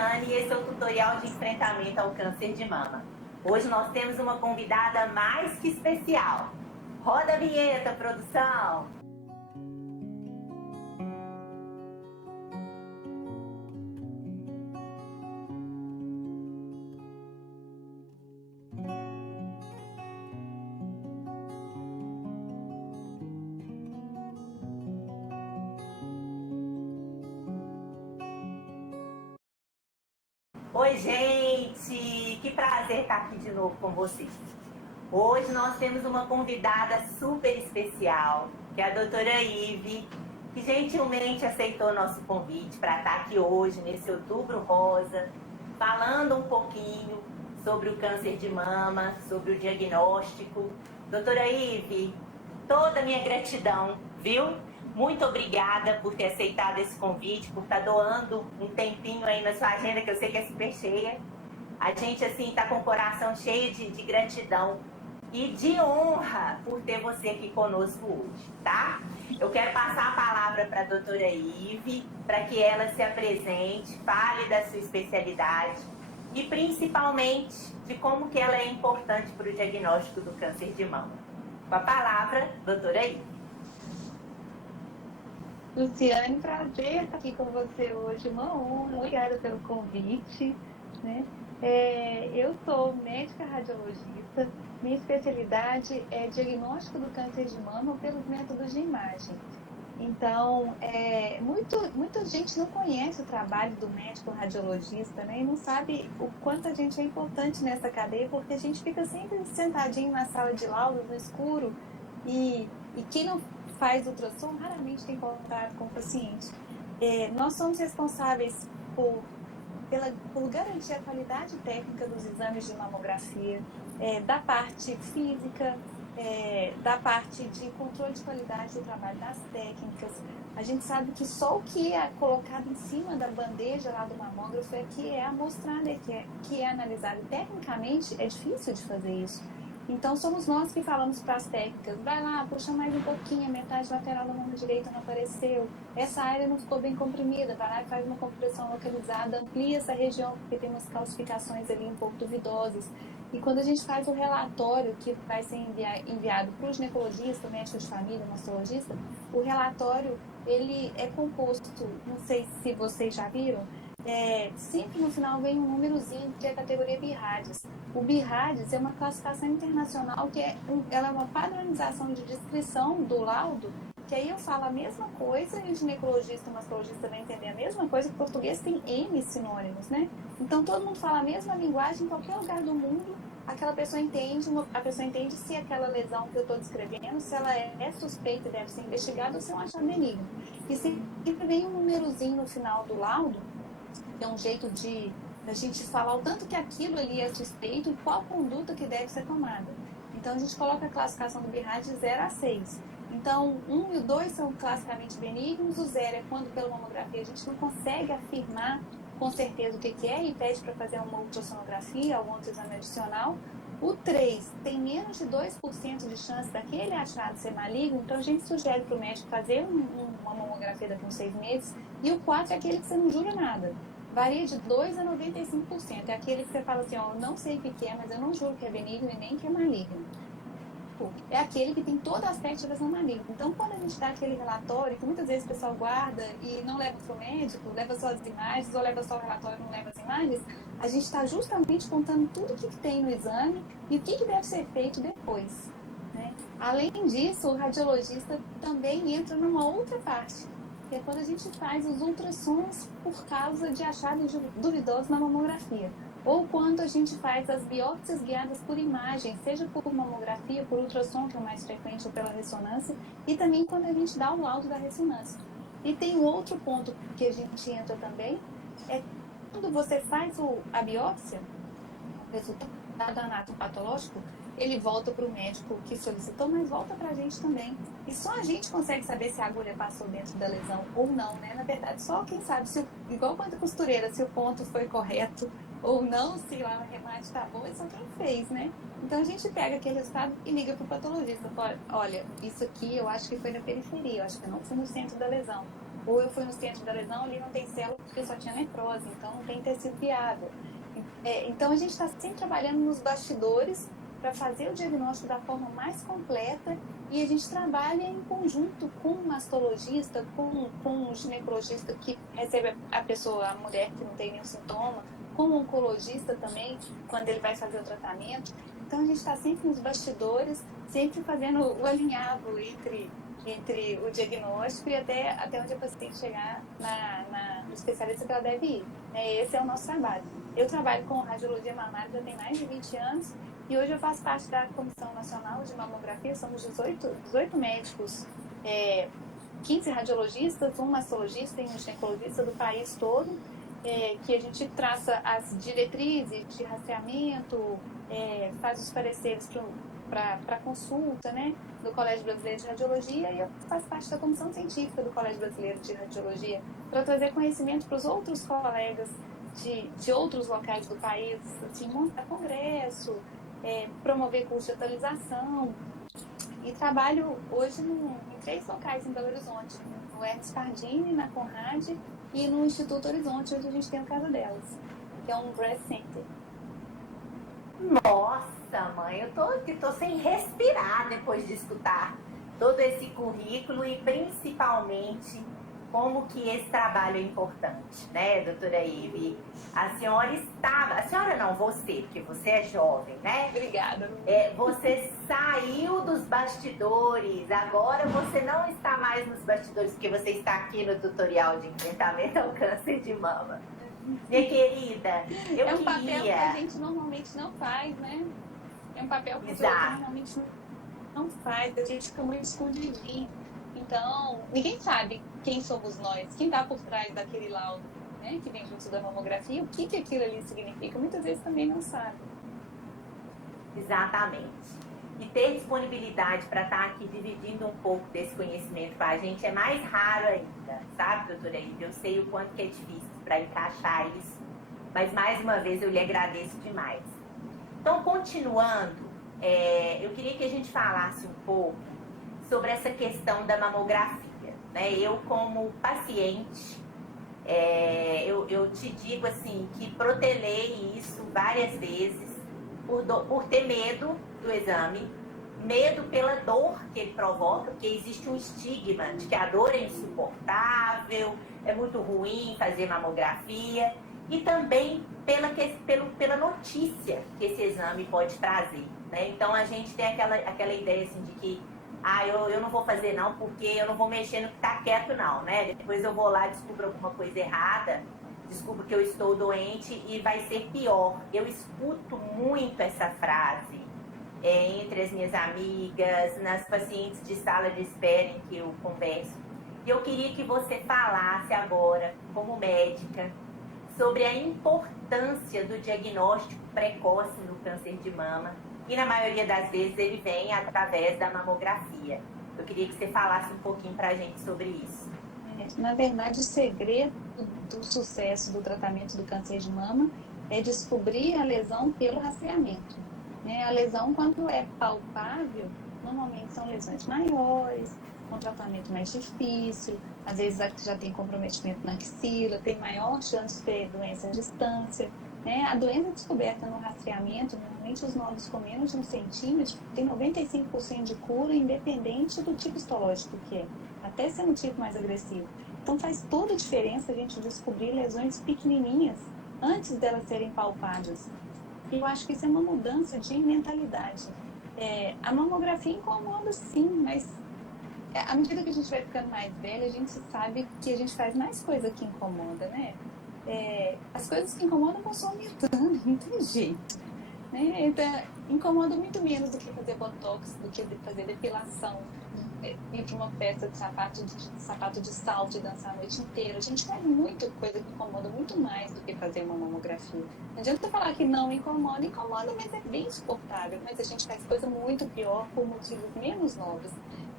Cristiane e esse é o tutorial de enfrentamento ao câncer de mama. Hoje nós temos uma convidada mais que especial. Roda a vinheta, produção! Oi, gente! Que prazer estar aqui de novo com vocês. Hoje nós temos uma convidada super especial, que é a doutora Ive, que gentilmente aceitou nosso convite para estar aqui hoje, nesse Outubro Rosa, falando um pouquinho sobre o câncer de mama, sobre o diagnóstico. Doutora Ive, toda a minha gratidão, viu? Muito obrigada por ter aceitado esse convite, por estar doando um tempinho aí na sua agenda, que eu sei que é super cheia. A gente, assim, está com o coração cheio de gratidão e de honra por ter você aqui conosco hoje, tá? Eu quero passar a palavra para a doutora Ive, para que ela se apresente, fale da sua especialidade e, principalmente, de como que ela é importante para o diagnóstico do câncer de mama. Com a palavra, doutora Ive. Luciane, prazer estar aqui com você hoje, uma honra, obrigada pelo convite, né? Eu sou médica radiologista, minha especialidade é diagnóstico do câncer de mama pelos métodos de imagem. Então, muita gente não conhece o trabalho do médico radiologista, né? E não sabe o quanto a gente é importante nessa cadeia, porque a gente fica sempre sentadinho na sala de laudo, no escuro, e quem não faz ultrassom raramente tem contato com o paciente. Nós somos responsáveis por garantir a qualidade técnica dos exames de mamografia, da parte física, da parte de controle de qualidade do trabalho das técnicas. A gente sabe que só o que é colocado em cima da bandeja lá do mamógrafo é que é amostrado, que é analisado. Tecnicamente é difícil de fazer isso. Então, somos nós que falamos para as técnicas, vai lá, puxa mais um pouquinho, a metade lateral da mama direita não apareceu, essa área não ficou bem comprimida, vai lá e faz uma compressão localizada, amplia essa região, porque tem umas calcificações ali um pouco duvidosas. E quando a gente faz o relatório que vai ser enviado para o ginecologista, médico de família, mastologista, o relatório, ele é composto, não sei se vocês já viram, sempre no final vem um númerozinho que é a categoria BIRADS. O BIRADS é uma classificação internacional que ela é uma padronização de descrição do laudo, que aí eu falo a mesma coisa e o ginecologista e o mastologista vai entender a mesma coisa, que o português tem N sinônimos, né? Então todo mundo fala a mesma linguagem em qualquer lugar do mundo, a pessoa entende se aquela lesão que eu estou descrevendo, se ela é suspeita e deve ser investigada ou se é um achado benigno. E sempre vem um númerozinho no final do laudo, é um jeito de a gente falar o tanto que aquilo ali é suspeito e qual conduta que deve ser tomada. Então, a gente coloca a classificação do BIRAD de 0 a 6. Então, 1 e o 2 são classicamente benignos, o 0 é quando pela mamografia a gente não consegue afirmar com certeza o que é e pede para fazer uma ultrassonografia, algum outro exame adicional. O 3 tem menos de 2% de chance daquele achado ser maligno, então a gente sugere para o médico fazer uma mamografia daqui a uns 6 meses. E o 4 é aquele que você não jura nada. Varia de 2% a 95%. É aquele que você fala assim, ó, eu não sei o que é, mas eu não juro que é benigno e nem que é maligno. É aquele que tem todo aspecto de lesão maligna. Então, quando a gente dá aquele relatório, que muitas vezes o pessoal guarda e não leva para o médico, leva só as imagens, ou leva só o relatório e não leva as imagens, a gente está justamente contando tudo o que tem no exame e o que deve ser feito depois, né? Além disso, o radiologista também entra numa outra parte, que é quando a gente faz os ultrassons por causa de achados duvidosos na mamografia. Ou quando a gente faz as biópsias guiadas por imagem, seja por mamografia, por ultrassom, que é o mais frequente, ou pela ressonância, e também quando a gente dá o laudo da ressonância. E tem um outro ponto que a gente entra também, é quando você faz a biópsia, o resultado anatopatológico, ele volta para o médico que solicitou, mas volta para a gente também. E só a gente consegue saber se a agulha passou dentro da lesão ou não, né? Na verdade, só quem sabe, igual quando costureira, se o ponto foi correto ou não, se lá no remate está bom, é só quem fez, né? Então a gente pega aquele resultado e liga para o patologista. Fala, olha, isso aqui eu acho que foi na periferia, eu acho que não foi no centro da lesão. Ou eu fui no centro da lesão, ali não tem célula porque só tinha necrose, então não tem tecido viável. Então a gente está sempre trabalhando nos bastidores para fazer o diagnóstico da forma mais completa e a gente trabalha em conjunto com o mastologista, com o ginecologista que recebe a pessoa, a mulher que não tem nenhum sintoma, com o oncologista também, quando ele vai fazer o tratamento. Então a gente está sempre nos bastidores, sempre fazendo o alinhavo entre o diagnóstico e até onde a paciente chegar no especialista que ela deve ir. Esse é o nosso trabalho. Eu trabalho com radiologia mamária já tem mais de 20 anos e hoje eu faço parte da Comissão Nacional de Mamografia, somos 18 médicos, 15 radiologistas, um mastologista e um ginecologista do país todo, que a gente traça as diretrizes de rastreamento, faz os pareceres para consulta, né, do Colégio Brasileiro de Radiologia, e eu faço parte da Comissão Científica do Colégio Brasileiro de Radiologia para trazer conhecimento para os outros colegas de outros locais do país, assim, montar congresso, promover curso de atualização. E trabalho hoje em 3 locais em Belo Horizonte, no Hermes Pardini, na Conrad e no Instituto Horizonte, onde a gente tem a casa delas, que é um breast center. Nossa, mãe, eu tô sem respirar depois de escutar todo esse currículo e principalmente como que esse trabalho é importante, né, doutora Ive? A senhora não, você, porque você é jovem, né? Obrigada. Você saiu dos bastidores, agora você não está mais nos bastidores, porque você está aqui no tutorial de enfrentamento ao câncer de mama. Minha querida, eu um papel que a gente normalmente não faz, né? É um papel que a gente normalmente não faz, a gente fica muito escondidinho. Então, ninguém sabe quem somos nós, quem está por trás daquele laudo, né, que vem junto da mamografia, o que aquilo ali significa. Muitas vezes também não sabe. Exatamente. E ter disponibilidade para estar aqui dividindo um pouco desse conhecimento com a gente é mais raro ainda, sabe, doutora Ive? Eu sei o quanto que é difícil para encaixar isso, mas mais uma vez eu lhe agradeço demais. Então, continuando, eu queria que a gente falasse um pouco sobre essa questão da mamografia, né? Eu, como paciente, eu te digo assim, que protelei isso várias vezes por ter medo do exame, medo pela dor que ele provoca, porque existe um estigma de que a dor é insuportável, é muito ruim fazer mamografia, e também pela notícia que esse exame pode trazer, né? Então a gente tem aquela ideia assim de que eu não vou fazer não, porque eu não vou mexer no que tá quieto não, né? Depois eu vou lá e descubro alguma coisa errada, descubro que eu estou doente e vai ser pior. Eu escuto muito essa frase entre as minhas amigas, nas pacientes de sala de espera em que eu converso. E eu queria que você falasse agora, como médica, sobre a importância do diagnóstico precoce no câncer de mama. E na maioria das vezes ele vem através da mamografia. Eu queria que você falasse um pouquinho pra gente sobre isso. Na verdade, o segredo do sucesso do tratamento do câncer de mama é descobrir a lesão pelo rastreamento. A lesão, quando é palpável, normalmente são lesões maiores, com tratamento mais difícil, às vezes já tem comprometimento na axila, tem maior chance de ter doença à distância. A doença descoberta no rastreamento, normalmente os nódulos com menos de 1 centímetro, tem 95% de cura, independente do tipo histológico que é, até ser um tipo mais agressivo. Então faz toda a diferença a gente descobrir lesões pequenininhas antes delas serem palpadas. E eu acho que isso é uma mudança de mentalidade. A mamografia incomoda sim, mas à medida que a gente vai ficando mais velha, a gente sabe que a gente faz mais coisa que incomoda, né? As coisas que incomodam vão só aumentando, não tem jeito. Então, incomoda muito menos do que fazer botox, do que fazer depilação, ir para uma festa de sapato de salto e dançar a noite inteira. A gente faz muita coisa que incomoda muito mais do que fazer uma mamografia. Não adianta falar que não incomoda, mas é bem insuportável. Mas a gente faz coisa muito pior por motivos menos nobres.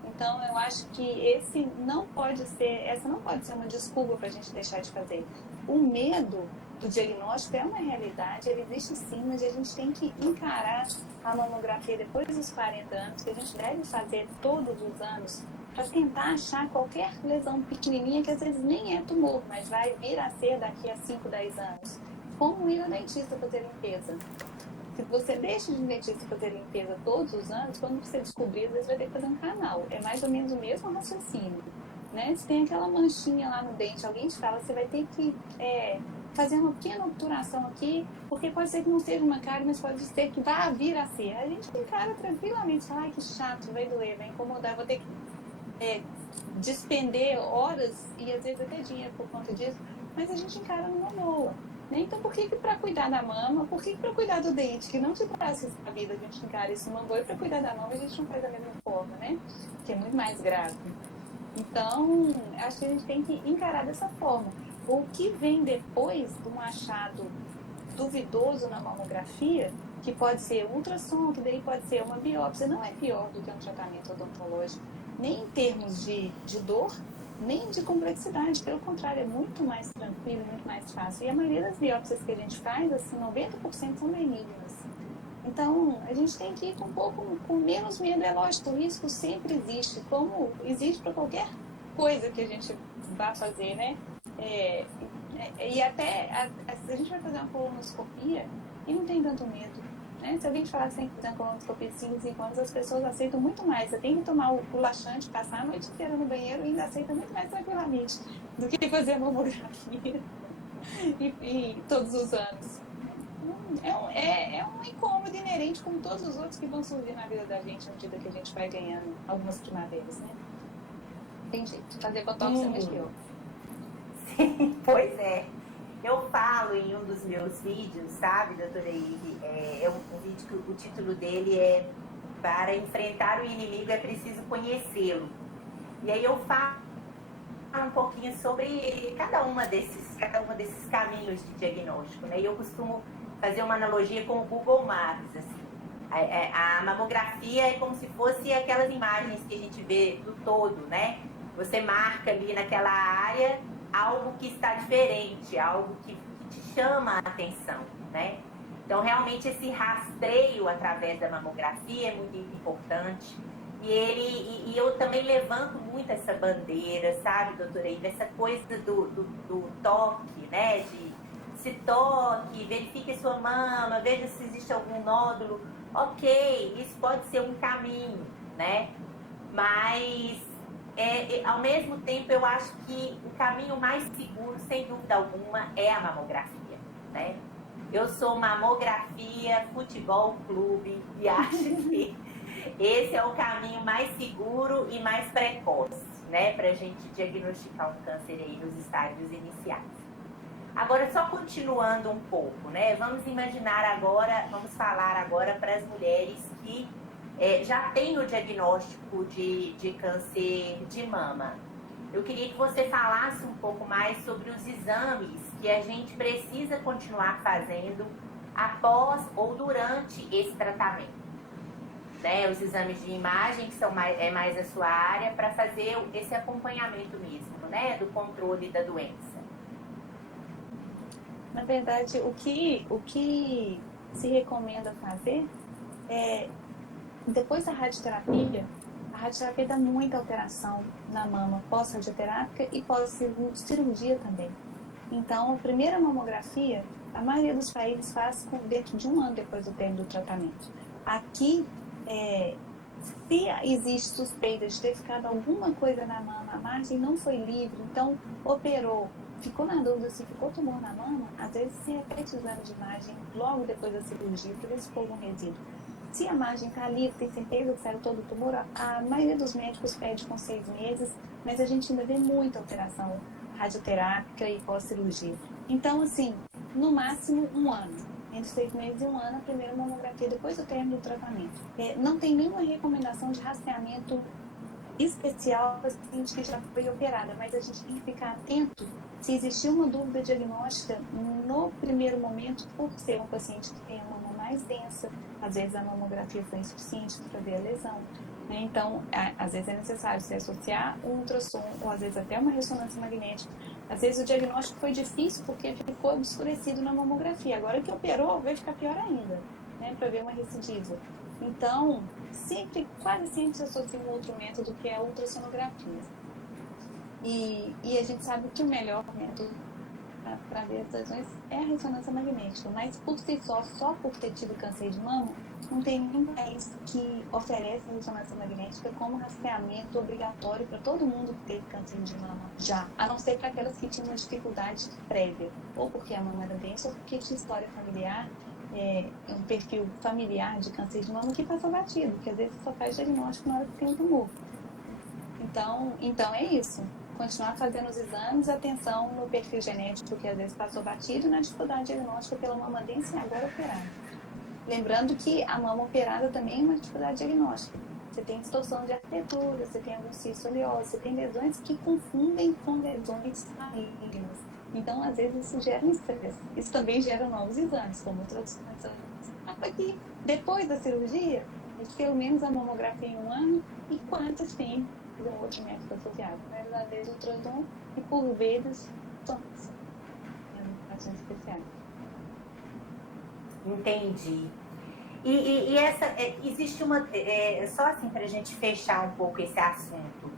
Então, eu acho que essa não pode ser uma desculpa para a gente deixar de fazer. O medo do diagnóstico é uma realidade, ele existe sim, mas a gente tem que encarar a mamografia depois dos 40 anos, que a gente deve fazer todos os anos, para tentar achar qualquer lesão pequenininha que às vezes nem é tumor, mas vai vir a ser daqui a 5, 10 anos. Como ir ao dentista fazer limpeza? Se você deixa de dentista fazer limpeza todos os anos, quando você descobrir, às vezes vai ter que fazer um canal. É mais ou menos o mesmo raciocínio, né? Se tem aquela manchinha lá no dente, alguém te fala, você vai ter que fazer uma pequena obturação aqui, porque pode ser que não seja uma cárie, mas pode ser que vá vir a ser. A gente encara tranquilamente, fala, ai que chato, vai doer, vai incomodar, vou ter que despender horas e às vezes até dinheiro por conta disso, mas a gente encara numa boa. Então, por que para cuidar da mama, por que para cuidar do dente, que não te traz isso na vida, a gente encara isso numa boa, e para cuidar da mama a gente não faz da mesma forma, né? Que é muito mais grave. Então, acho que a gente tem que encarar dessa forma. O que vem depois de um achado duvidoso na mamografia, que pode ser ultrassom, que daí pode ser uma biópsia, não é pior do que um tratamento odontológico, nem em termos de dor, nem de complexidade, pelo contrário, é muito mais tranquilo, muito mais fácil. E a maioria das biópsias que a gente faz, assim, 90% são benignas. Então, a gente tem que ir com menos medo. É lógico, o risco sempre existe, como existe para qualquer coisa que a gente vá fazer, né? E até a gente vai fazer uma colonoscopia e não tem tanto medo. Né? Se alguém te falar que tem que fazer uma colonoscopia de 5 em 5 anos, as pessoas aceitam muito mais. Você tem que tomar o laxante, passar a noite inteira no banheiro e ainda aceita muito mais tranquilamente do que fazer a mamografia e todos os anos. É um incômodo inerente como todos os outros que vão surgir na vida da gente à medida que a gente vai ganhando algumas primaveras, né? Tem jeito. Fazer botox é mais pior. Sim, pois é. Eu falo em um dos meus vídeos, sabe, doutora Ive? É um vídeo que o título dele é Para enfrentar o inimigo é preciso conhecê-lo. E aí eu falo um pouquinho sobre cada um desses caminhos de diagnóstico, né? E eu costumo fazer uma analogia com o Google Maps, assim. A mamografia é como se fosse aquelas imagens que a gente vê do todo, né? Você marca ali naquela área algo que está diferente, algo que te chama a atenção, né? Então, realmente, esse rastreio através da mamografia é muito importante. E eu também levanto muito essa bandeira, sabe, doutora Iva? Essa coisa do toque, né? De se toque, verifique sua mama, veja se existe algum nódulo. Ok, isso pode ser um caminho, né? Mas ao mesmo tempo, eu acho que o caminho mais seguro, sem dúvida alguma, é a mamografia, né? Eu sou Mamografia Futebol Clube e acho que esse é o caminho mais seguro e mais precoce, né? Para a gente diagnosticar um câncer aí nos estágios iniciais. Agora, só continuando um pouco, né? Vamos falar agora para as mulheres que já tem o diagnóstico de câncer de mama. Eu queria que você falasse um pouco mais sobre os exames que a gente precisa continuar fazendo após ou durante esse tratamento. Né? Os exames de imagem, que são mais a sua área, para fazer esse acompanhamento mesmo, né? Do controle da doença. Na verdade, o que se recomenda fazer é, depois da radioterapia, a radioterapia dá muita alteração na mama pós-radioterápica e pós-cirurgia também. Então, a primeira mamografia, a maioria dos países faz dentro de 1 ano depois do término do tratamento. Aqui, se existe suspeita de ter ficado alguma coisa na mama, a margem não foi livre, então operou, ficou na dúvida se ficou tumor na mama, às vezes se repete o exame de imagem logo depois da cirurgia, para ver se ficou algum resíduo. Se a margem está livre, tem certeza que saiu todo o tumor, a maioria dos médicos pede com 6 meses, mas a gente ainda vê muita alteração radioterápica e pós-cirurgia. Então, assim, no máximo 1 ano. Entre 6 meses e 1 ano, a primeira mamografia depois do término do tratamento. Não tem nenhuma recomendação de rastreamento especial para paciente que já foi operada, mas a gente tem que ficar atento se existir uma dúvida diagnóstica no primeiro momento, por ser um paciente que tem uma mama mais densa, às vezes a mamografia foi insuficiente para ver a lesão. Então, às vezes é necessário se associar um ultrassom, ou às vezes até uma ressonância magnética. Às vezes o diagnóstico foi difícil porque ficou obscurecido na mamografia. Agora que operou, vai ficar pior ainda. né, para ver uma recidiva. Então, quase sempre se associa um outro método que é a ultrassonografia. E a gente sabe que o melhor método para ver as lesões é a ressonância magnética, mas por si só por ter tido câncer de mama, não tem nenhum país que oferece a ressonância magnética como rastreamento obrigatório para todo mundo que teve câncer de mama já, a não ser para aquelas que tinham uma dificuldade prévia, ou porque a mama era densa, ou porque tinha história familiar, um perfil familiar de câncer de mama que passa batido, porque às vezes só faz diagnóstico na hora que tem um tumor. Então é isso. Continuar fazendo os exames, atenção no perfil genético que às vezes passou batido e na dificuldade diagnóstica pela mama densa e agora operada. Lembrando que a mama operada também é uma dificuldade diagnóstica. Você tem distorção de arquitetura, você tem algum cisto oleoso, você tem lesões que confundem com lesões malignas. Então, às vezes, isso gera um estresse. Isso também gera novos exames, como ultrassonografia. Aqui, depois da cirurgia, pelo menos a mamografia em 1 ano e quantas tem um outro método associado. Às vezes, ultrassom e por vezes, tons. Pacientes especiais. Entendi. E essa, existe uma, só assim para a gente fechar um pouco esse assunto,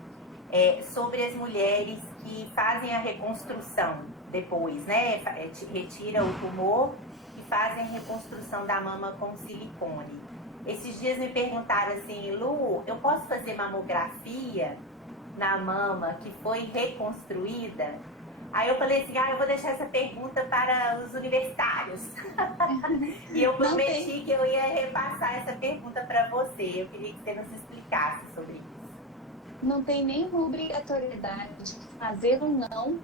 sobre as mulheres que fazem a reconstrução depois, né? Retira o tumor e fazem a reconstrução da mama com silicone. Esses dias me perguntaram assim, Lu, eu posso fazer mamografia na mama que foi reconstruída? Aí eu falei assim, eu vou deixar essa pergunta para os universitários. E eu prometi que eu ia repassar essa pergunta para você. Eu queria que você nos explicasse sobre isso. Não tem nenhuma obrigatoriedade de fazer ou não,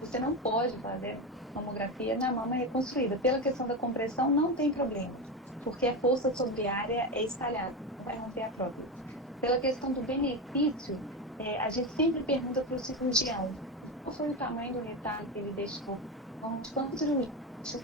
você não pode fazer mamografia na mama reconstruída. Pela questão da compressão, não tem problema, porque a força sobre a área é espalhada, não vai romper a própria. Pela questão do benefício, a gente sempre pergunta para o cirurgião, qual foi o tamanho do retalho que ele deixou? Quando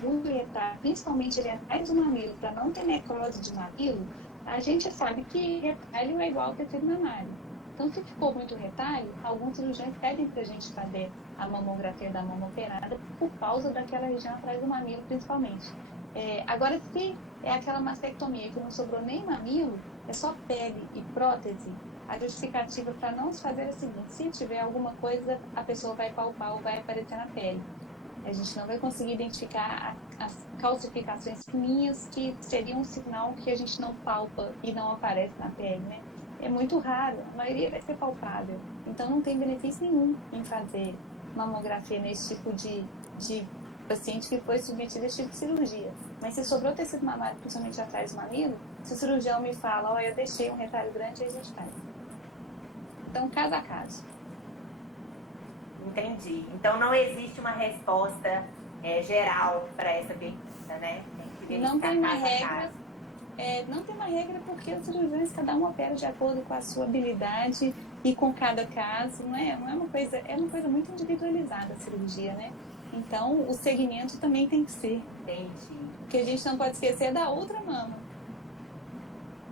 o retalho, principalmente ele atrás do mamilo, para não ter necrose de mamilo, a gente sabe que retalho é igual ao tecido mamário. Então, se ficou muito retalho, alguns cirurgiões pedem para a gente fazer a mamografia da mama operada por causa daquela região atrás do mamilo, principalmente. Agora, se é aquela mastectomia que não sobrou nem mamilo, é só pele e prótese, a justificativa para não se fazer é a seguinte: se tiver alguma coisa, a pessoa vai palpar ou vai aparecer na pele. A gente não vai conseguir identificar as calcificações fininhas, que seriam um sinal que a gente não palpa e não aparece na pele, né? É muito raro, a maioria vai ser palpável. Então não tem benefício nenhum em fazer mamografia nesse tipo de paciente que foi submetido a esse tipo de cirurgia. Mas se sobrou tecido mamário, principalmente atrás do mamilo, se o cirurgião me fala, eu deixei um retalho grande, aí a gente faz. Então, caso a caso. Entendi. Então, não existe uma resposta geral para essa pergunta, né? Tem que não tem uma caso a regra. caso. Não tem uma regra porque os cirurgiões, cada um opera de acordo com a sua habilidade e com cada caso, não é uma coisa, é uma coisa muito individualizada a cirurgia, né? Então, o segmento também tem que ser. Entendi. Porque a gente não pode esquecer da outra mama.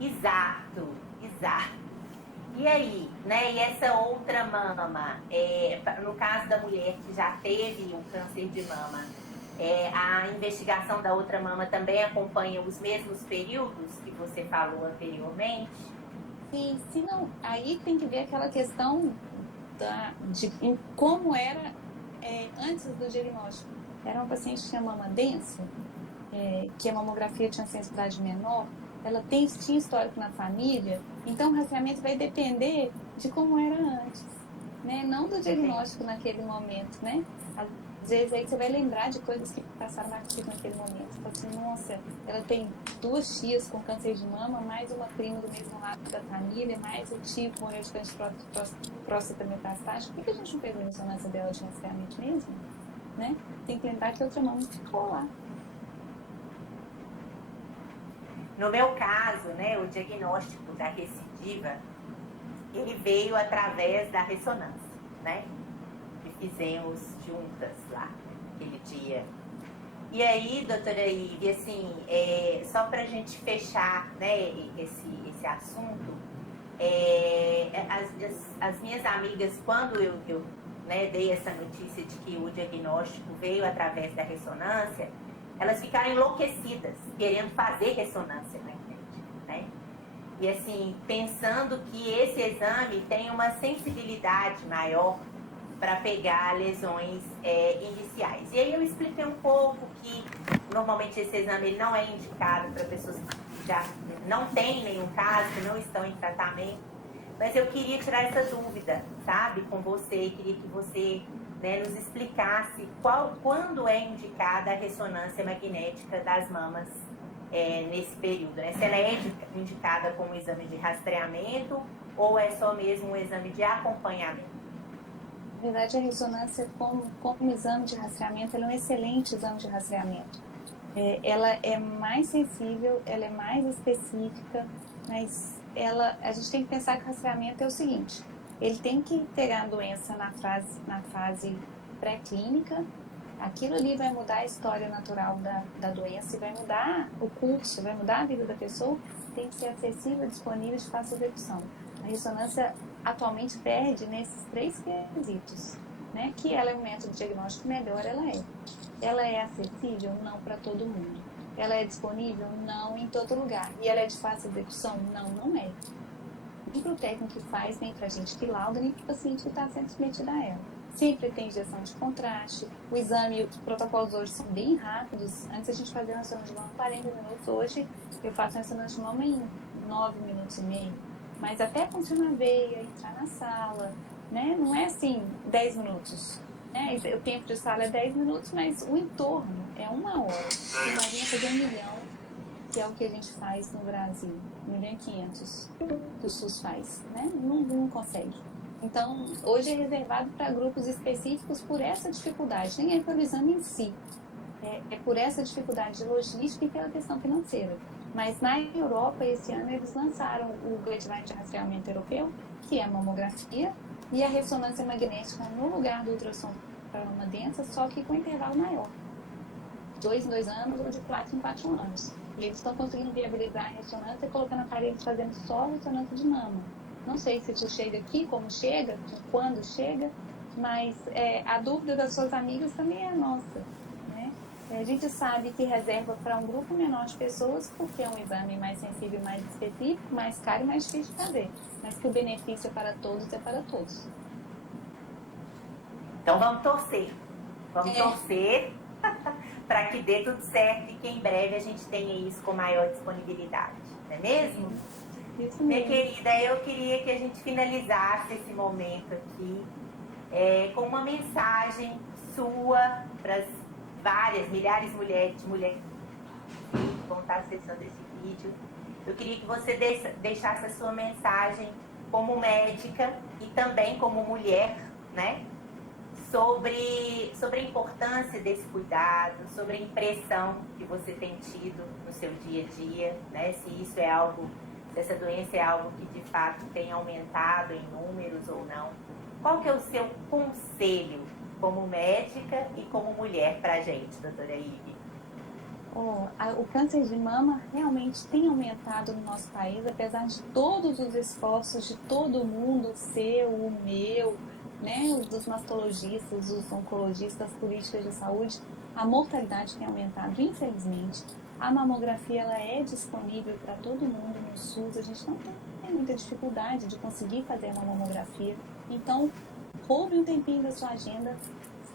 Exato. E aí, né? E essa outra mama, no caso da mulher que já teve o câncer de mama, a investigação da outra mama também acompanha os mesmos períodos que você falou anteriormente? Sim, se não, aí tem que ver aquela questão de como era antes do diagnóstico. Era uma paciente que tinha mama densa, que a mamografia tinha sensibilidade menor, ela tinha histórico na família, então o rastreamento vai depender de como era antes, né? Não do diagnóstico naquele momento, né? Às vezes aí você vai lembrar de coisas que passaram batido naquele momento. Você fala assim, nossa, ela tem 2 tias com câncer de mama, mais uma prima do mesmo lado da família, mais o tio com morreu de câncer de próstata metastático. Por que a gente não fez a ressonância dela de rastreamento mesmo? Né? Tem que lembrar que a outra mama ficou lá. No meu caso, né, o diagnóstico da recidiva, ele veio através da ressonância, né? Que fizemos juntas lá, aquele dia. E aí, doutora Ivy, assim, só para a gente fechar, né, esse assunto, as minhas amigas, quando eu dei essa notícia de que o diagnóstico veio através da ressonância, elas ficaram enlouquecidas, querendo fazer ressonância magnética, né? E assim, pensando que esse exame tem uma sensibilidade maior para pegar lesões iniciais. E aí eu expliquei um pouco que normalmente esse exame ele não é indicado para pessoas que já não têm nenhum caso, que não estão em tratamento. Mas eu queria tirar essa dúvida, sabe, com você, queria que você, né, nos explicasse quando é indicada a ressonância magnética das mamas nesse período, né? Se ela é indicada como exame de rastreamento ou é só mesmo um exame de acompanhamento? Na verdade, a ressonância como exame de rastreamento, ela é um excelente exame de rastreamento. Ela é mais sensível, ela é mais específica, mas a gente tem que pensar que o rastreamento é o seguinte: ele tem que pegar a doença na fase pré-clínica, aquilo ali vai mudar a história natural da doença e vai mudar o curso, vai mudar a vida da pessoa, tem que ser acessível, disponível de fácil execução. A ressonância atualmente perde nesses 3 quesitos, né? Que ela é um método diagnóstico melhor, ela é acessível? Não para todo mundo. Ela é disponível? Não em todo lugar. E ela é de fácil execução? Não, não é. Nem para o técnico que faz, nem para a gente que lauda, nem para o paciente que está sendo submetido a ela. Sempre tem injeção de contraste. O exame, os protocolos hoje são bem rápidos. Antes a gente fazia uma ressonância de mama em 40 minutos. Hoje eu faço uma ressonância de mama em 9 minutos e meio. Mas até funcionar a veia, entrar na sala, né? Não é assim 10 minutos. Né? O tempo de sala é 10 minutos, mas o entorno é 1 hora. Imagina fazer 1 milhão, que é o que a gente faz no Brasil. 1.500.000 que o SUS faz, né? Não consegue. Então, hoje é reservado para grupos específicos por essa dificuldade. Nem é pelo exame em si. É por essa dificuldade de logística e pela questão financeira. Mas na Europa, esse ano, eles lançaram o guideline de rastreamento europeu, que é a mamografia, e a ressonância magnética no lugar do ultrassom para mama densa, só que com intervalo maior. 2 em 2 anos ou de 4 em 4 anos. E eles estão conseguindo viabilizar a ressonância colocando aparelhos fazendo só ressonância de mama. Não sei se isso chega aqui, como chega, quando chega, mas a dúvida das suas amigas também é a nossa. Né? A gente sabe que reserva para um grupo menor de pessoas, porque é um exame mais sensível, mais específico, mais caro e mais difícil de fazer. Mas que o benefício é para todos, é para todos. Então vamos torcer. Vamos torcer para que dê tudo certo e que em breve a gente tenha isso com maior disponibilidade. Não é mesmo? Isso mesmo. Minha querida, eu queria que a gente finalizasse esse momento aqui com uma mensagem sua para as milhares de mulheres que vão estar acessando esse vídeo. Eu queria que você deixasse a sua mensagem como médica e também como mulher, né? Sobre a importância desse cuidado, sobre a impressão que você tem tido no seu dia a dia, né? Se essa doença é algo que de fato tem aumentado em números ou não. Qual que é o seu conselho como médica e como mulher para a gente, doutora Ive? O câncer de mama realmente tem aumentado no nosso país, apesar de todos os esforços de todo mundo, o seu, o meu, né, dos mastologistas, dos oncologistas, das políticas de saúde, a mortalidade tem aumentado, infelizmente. A mamografia ela é disponível para todo mundo no SUS, a gente não tem muita dificuldade de conseguir fazer uma mamografia. Então, roube um tempinho da sua agenda,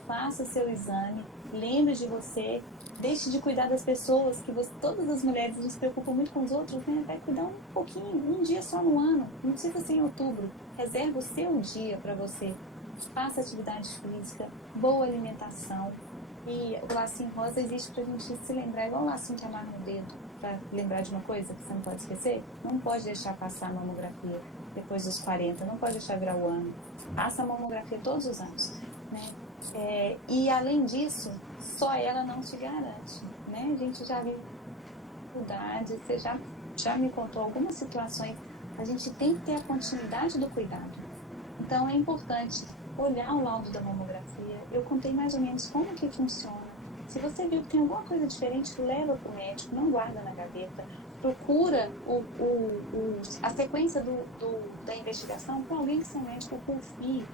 faça seu exame, lembre de você, deixe de cuidar das pessoas, todas as mulheres se preocupam muito com os outros, né? Vai cuidar um pouquinho, um dia só no ano, não precisa ser em outubro, reserva o seu dia para você, faça atividade física, boa alimentação. E o lacinho rosa existe pra gente se lembrar, igual o lacinho que amarra no dedo, pra lembrar de uma coisa que você não pode esquecer. Não pode deixar passar a mamografia depois dos 40, não pode deixar virar o ano. Faça a mamografia todos os anos, né? E além disso, só ela não te garante, né? A gente já viu dificuldade, você já me contou algumas situações, a gente tem que ter a continuidade do cuidado. Então é importante olhar o laudo da mamografia. Eu contei mais ou menos como que funciona. Se você viu que tem alguma coisa diferente, leva para o médico, não guarda na gaveta. Procura a sequência da investigação com alguém que seu médico confie.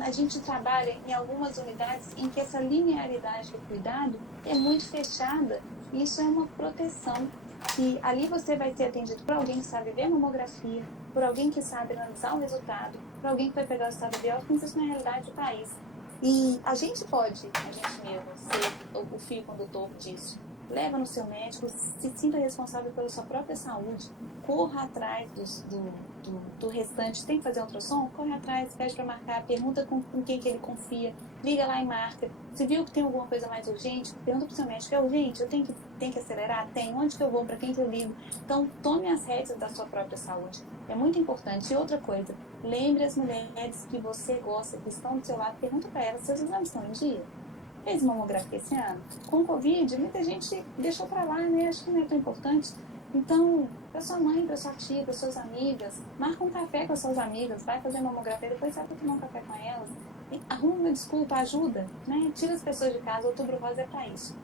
a gente trabalha em algumas unidades em que essa linearidade do cuidado é muito fechada. Isso é uma proteção. E ali você vai ser atendido por alguém que sabe ver a mamografia, por alguém que sabe analisar o resultado, por alguém que vai pegar o estado biótico, isso na realidade do país. E a gente pode, a gente mesmo, ser o fio condutor disso. Leva no seu médico, se sinta responsável pela sua própria saúde, corra atrás do restante. Tem que fazer ultrassom? Corre atrás, pede para marcar, pergunta com quem que ele confia, liga lá e marca. Se viu que tem alguma coisa mais urgente, pergunta para o seu médico, é urgente? Eu tenho que acelerar? Tem. Onde que eu vou? Para quem que eu ligo? Então, tome as rédeas da sua própria saúde. É muito importante. E outra coisa, lembre as mulheres que você gosta, que estão do seu lado, pergunta para elas, seus exames estão em dia? Fez mamografia esse ano? Com Covid, muita gente deixou para lá, né? Acho que não é tão importante. Então, para sua mãe, para sua tia, para suas amigas, marca um café com as suas amigas, vai fazer mamografia, depois sai para tomar um café com elas. E arruma uma desculpa, ajuda, né? Tira as pessoas de casa. Outubro Rosa é para isso.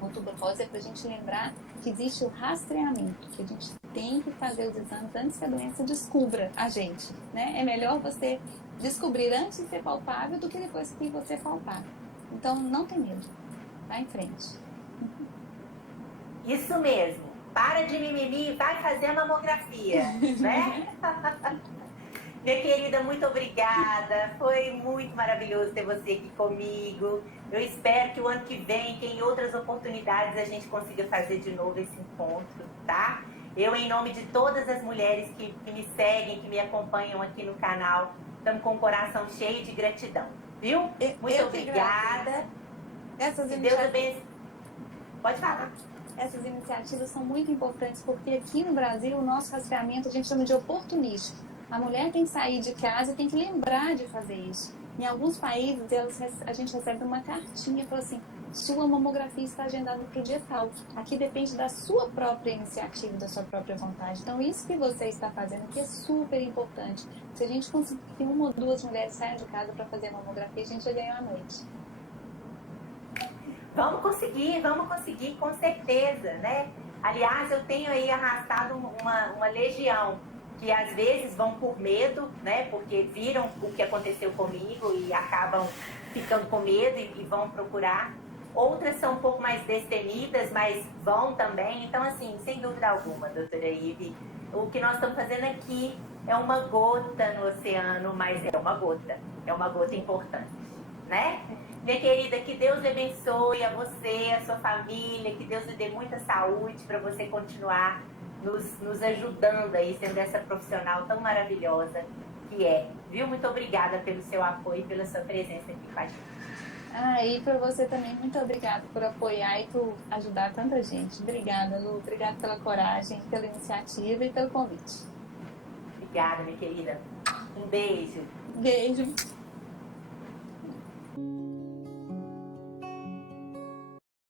Outubro Rosa é para a gente lembrar que existe o rastreamento, que a gente tem que fazer os exames antes que a doença descubra a gente, né? É melhor você descobrir antes de ser palpável do que depois que você palpar. Então, não tem medo. Vai em frente. Isso mesmo. Para de mimimi e vai fazer a mamografia, né? Minha querida, muito obrigada. Foi muito maravilhoso ter você aqui comigo. Eu espero que o ano que vem, que em outras oportunidades, a gente consiga fazer de novo esse encontro, tá? Eu, em nome de todas as mulheres que me seguem, que me acompanham aqui no canal, estamos com o coração cheio de gratidão. Viu? Muito obrigada. Essas Deus abençoe. Pode falar. Essas iniciativas são muito importantes porque aqui no Brasil o nosso rastreamento a gente chama de oportunístico. A mulher tem que sair de casa e tem que lembrar de fazer isso. Em alguns países a gente recebe uma cartinha e fala assim, sua mamografia está agendada para o dia tal. Aqui depende da sua própria iniciativa, da sua própria vontade. Então isso que você está fazendo aqui é super importante. Se a gente conseguir que uma ou duas mulheres saiam de casa para fazer mamografia, a gente já ganhou a noite. Vamos conseguir, com certeza, né? Aliás, eu tenho aí arrastado uma legião que às vezes vão por medo, né? Porque viram o que aconteceu comigo e acabam ficando com medo e vão procurar. Outras são um pouco mais destemidas, mas vão também. Então, assim, sem dúvida alguma, doutora Ive, o que nós estamos fazendo aqui é uma gota no oceano, mas é uma gota importante, né? Minha querida, que Deus lhe abençoe a você, a sua família, que Deus lhe dê muita saúde para você continuar nos ajudando aí, sendo essa profissional tão maravilhosa que é. Viu? Muito obrigada pelo seu apoio e pela sua presença aqui com a gente. E para você também, muito obrigada por apoiar e por ajudar tanta gente. Obrigada, Lu. Obrigada pela coragem, pela iniciativa e pelo convite. Obrigada, minha querida. Um beijo. Beijo.